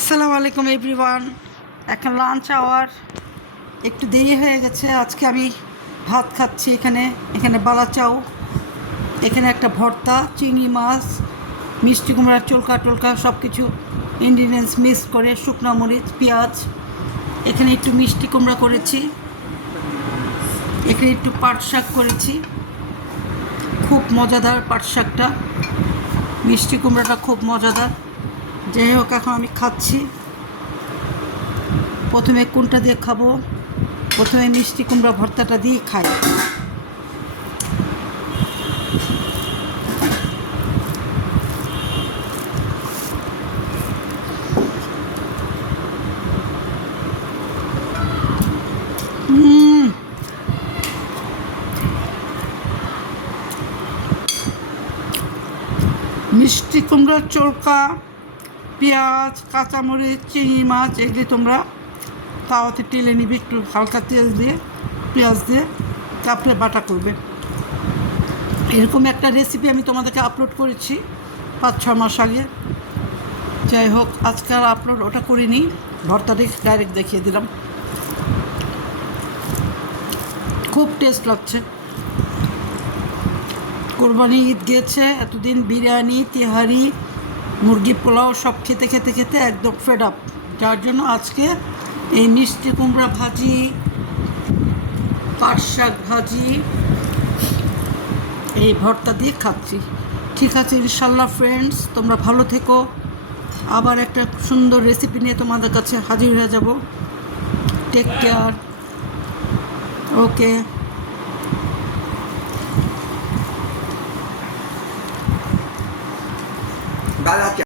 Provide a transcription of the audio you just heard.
আসসালামু আলাইকুম এভরিওয়ান এখন লাঞ্চ আওয়ার একটু দেরি হয়ে গেছে। আজকে আমি ভাত খাচ্ছি এখানে। এখানে বালাচাও এখানে একটা ভর্তা, চিংড়ি মাছ, মিষ্টি কুমড়া, চলকা টলকা সব কিছু ইনগ্রিডিয়েন্টস মিক্স করে শুকনো মরিচ, পেঁয়াজ। এখানে একটু মিষ্টি কুমড়া করেছি। এখানে একটু পাট শাক করেছি। খুব মজাদার পাট শাকটা। মিষ্টি কুমড়াটা খুব মজাদার। যাই হোক, এখন আমি খাচ্ছি। প্রথমে কোনটা দিয়ে খাব, প্রথমে মিষ্টি কুমড়া ভর্তাটা দিয়ে খাই। মিষ্টি কুমড়ার চোরকা। পেঁয়াজ, কাঁচামরিচ, চিংড়ি মাছ, এগুলি তোমরা তাওয়াতে টেলে নিবে একটু হালকা তেল দিয়ে, পেঁয়াজ দিয়ে, তারপরে বাটা করবে। এরকম একটা রেসিপি আমি তোমাদেরকে আপলোড করেছি পাঁচ ছ মাস আগে। যাই হোক আজকাল আপলোড ওটা করিনি ভর্তাটি ডাইরেক্ট দেখিয়ে দিলাম। খুব টেস্ট লাগছে। কোরবানি ঈদ গেছে, এতদিন বিরিয়ানি, তেহারি মুরগি পোলাও সব খেতে খেতে খেতে একদম ফেড আপ যার জন্য আজকে এই মিষ্টি কুমড়া ভাজি, পাট শাক ভাজি, এই ভর্তা দিয়ে খাচ্ছি। ঠিক আছে, ইনশাল্লাহ ফ্রেন্ডস তোমরা ভালো থেকো। আবার একটা সুন্দর রেসিপি নিয়ে তোমাদের কাছে হাজির হয়ে যাব। Take care okay cada que